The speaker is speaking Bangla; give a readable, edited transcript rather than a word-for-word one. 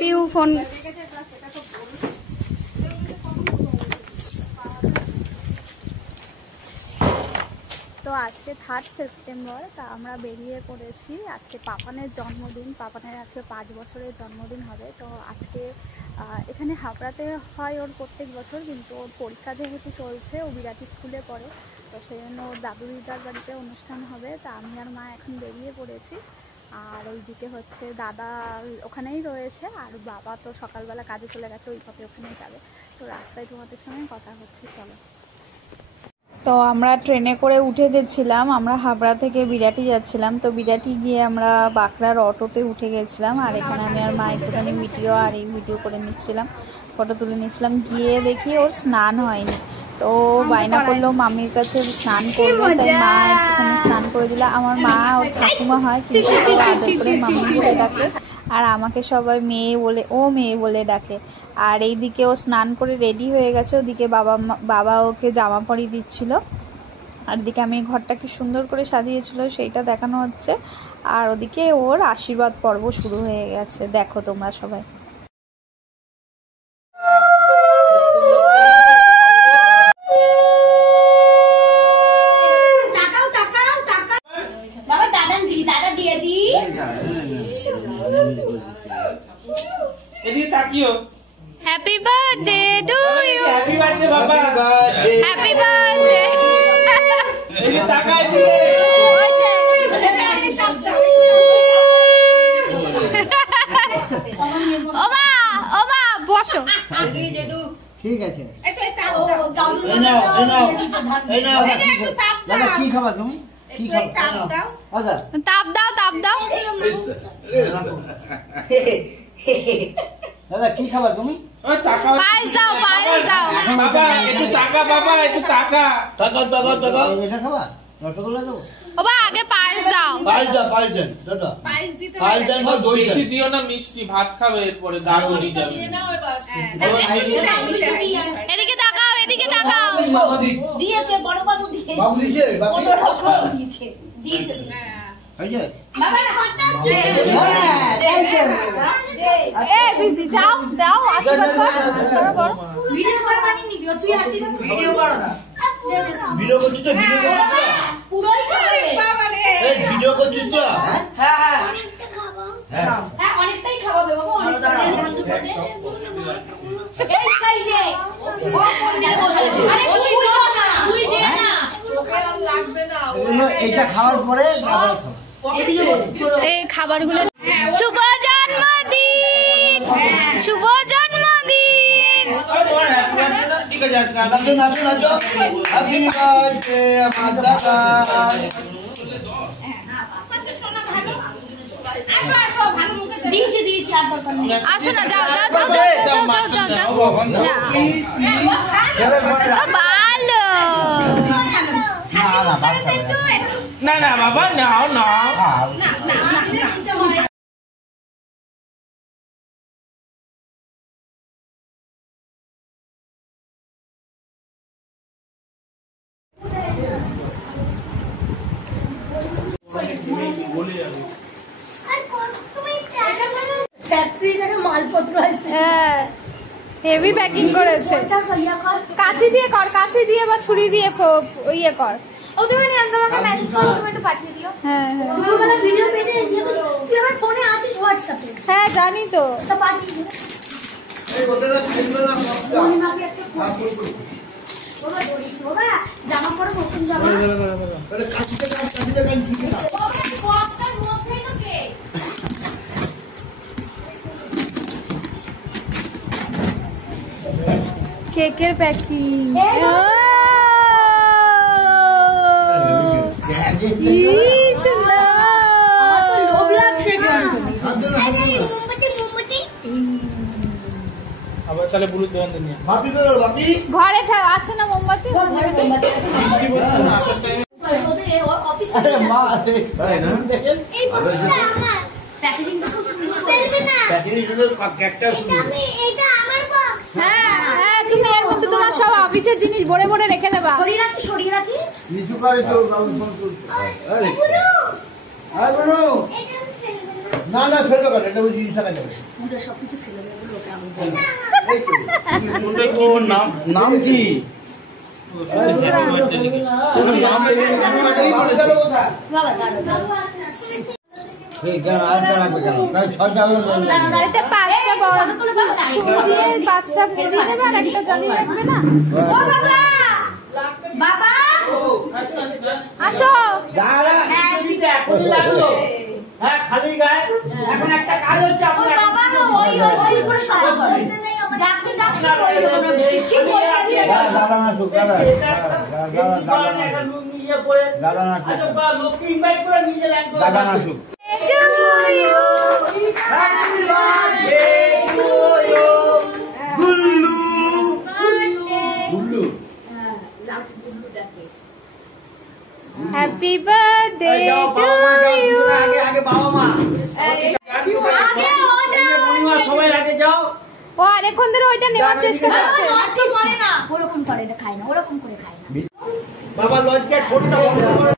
পিউ ফোন তো আজকে 3 সেপ্টেম্বর তা আমরা বেরিয়ে পড়েছি। আজকে পাপানের জন্মদিন, পাপানের আজকে 5 বছরের জন্মদিন হবে। তো আজকে এখানে হাবড়াতে হয় ওর প্রত্যেক বছর, কিন্তু ওর পরীক্ষা যেহেতু চলছে, ও বিরাটি স্কুলে পড়ে, তো সেই জন্য ওর দাদু দিদার বাড়িতে অনুষ্ঠান হবে। তা আমি আর মা এখন বেরিয়ে পড়েছি। আর ওইদিকে হচ্ছে দাদা ওখানেই রয়েছে, আর বাবা তো সকালবেলা কাজে চলে গেছে, ওই পথে ওখানেই যাবে। তো রাস্তায় তোমাদের সঙ্গে কথা হচ্ছে, চলো। তো আমরা ট্রেনে করে উঠে গেছিলাম, আমরা হাবড়া থেকে বিরাটি যাচ্ছিলাম। তো বিরাটি গিয়ে আমরা বাঁকড়ার অটোতে উঠে গেছিলাম। আর এখানে আমি আর মা একটুখানি ভিডিও করে নিচ্ছিলাম, ফটো তুলে নিচ্ছিলাম। গিয়ে দেখি ওর স্নান হয়নি, তো বায়না করলো মামির কাছে স্নান করবে, তাই মা একটুখানি স্নান করে দিল। আমার মা ওর ঠাকুমা হয়, মামি বলে ডাকে, আর আমাকে সবাই মেয়ে বলে ডাকে। আর এইদিকে ও স্নান করে রেডি হয়ে গেছে, ওদিকে বাবা ওকে জামা পরিয়ে দিচ্ছিল, আর দিকে আমি ঘরটা কি সুন্দর করে সাজিয়েছিল সেইটা দেখানো হচ্ছে। আর ওদিকে ওর আশীর্বাদ পর্ব শুরু হয়ে গেছে, দেখো তোমরা সবাই। Happy birthday to you. Happy birthday, Baba. Happy birthday. এই তাকাই দিলে। ওমা বসো। ঠিক আছে। একটু তাপ দাও। এই নাও। দাদা কি খাবার তুমি? কি খাবার? তাপ দাও। আচ্ছা। তাপ দাও। দাদা কি খাবার তুমি? ওই টাকা পায়েস দাও। বাবা একটু টাকা, বাবা একটু টাকা। টাকা। এটা খাবার? রসগোল্লা দেবো? ওবা আগে পায়েস দাও। পায়েস দেন দাদা। পায়েস দেন, বেশি দিও না, মিষ্টি ভাত খাবে, এরপরে দাঁত উড়ে যাবে। এদিকে তাকাও। দিয়েছে বড় বাবু দিয়েছে। বাবু দিয়েছে? দিয়েছে। হয়েছে? দাও আশীর্বাদ করো। ভিডিও করে বানিয়ে নিবি, তুই আশীর্বাদ ভিডিও করো না। ভিডিও করছিস তো? পুরোই খাবে বাবা রে। এই ভিডিও করছিস তো? হ্যাঁ অনেকটা খাবো। হ্যাঁ অনেকটাই খাওয়াবে বাবা, অনেকটাই এই সাইজে ও কোন দিকে বসে আছে? আরে তুই দে না ওকে আর লাগবে না। এইটা খাওয়ার পরে খাবার খাও। এই খাবারগুলো। শুভ জন্মদিন। ঠিক আছে, নাচো। হ্যাপি বার্থডে আমার দাদা। আসো ভালো মুখে দিয়েছি আর দরকার নেই। আসো না, যাও। ভালো না বাবা, নাও না ফ্যাক্টরি থেকে মালপত্র আসছে। হ্যাঁ হেভি প্যাকিং করেছে। কাঁচি দিয়ে বা ছুরি দিয়ে ইয়ে কর। ওদের মানে আমি তোমাকে মেসেজ করে তুমি একটু পাঠিয়ে দিও। হ্যাঁ দুপুরবেলা ভিডিও পেতে তুই আমার ফোনে আছিস হোয়াটসঅ্যাপে? হ্যাঁ জানি তো। তা পাঠিয়ে দিও। এই গোটাটা সাইজ করে না সবটা। আমাকে একটা ফোন বাবা দড়িস বাবা, জামা পরে নতুন জামা। আরে কাটিতে কান ঠিক না। বাবা বক্সটার মধ্যেই তো কেকের প্যাকিং। লোভ লাগছে আবার তাহলে বুলু দোকান নিয়ে বাপি করো বাপি। ঘরে আছে না মোমবাতি? বৃষ্টি পড়ছে না, আসার টাইমে। আরে মা আরে ভাই না দেখেন এই প্যাকেজিংটা খুব সুন্দর ফেলবে না। প্যাকেজিং সুন্দর, কেকটা সুন্দর। এটা আমার বক্স। হ্যাঁ তুমি এর মধ্যে তোমার সব অফিসের জিনিস ভরে রেখে দেবা। সরিয়ে রাখি নিচু করে তো বাবু ফোন করছে। আরে গুরু আরে বলো এটা ফেলবে না। না না ফেলবে কেন, এটা ওই জিনিস থাকা যাবে। মুখে সব কিছু ফেলে দেবে লোকে আমি এই তো। ওর নাম কি? বাবা দাঁড়াও এই কেন আরেকটা রাখবে কেন? তাহলে 6টা হলো না। বাড়িতে 5টা বড় দিয়ে 5টা দিয়ে দেবে আর একটা জলি রাখবে না। বাবা আসো দাঁড়া। এখনই লাগলো। হ্যাঁ খালি গায়ে এখন একটা কাজ হচ্ছে ও বাবা ওই ওই করে সারা বলতে নেই আমার ডাকতে ডাকতে ওই আমরা ঠিক বলে দিই দাদা না সুখ, দাদা। দাদা না সুখ। লোককে ইনভাইট করে নিজে লাগবে। দাদা না সুখ। Gullu happy birthday to you. আগে বাবা মা সবাই আগে যাও। ও আরেকক্ষণ ধরে ওইটা নেওয়ার চেষ্টা করছে। নষ্ট করে না ওরকম করে না খায় না ওরকম করে খায় না বাবা লজ্জায় ঠোঁটটা বন্ধ করো।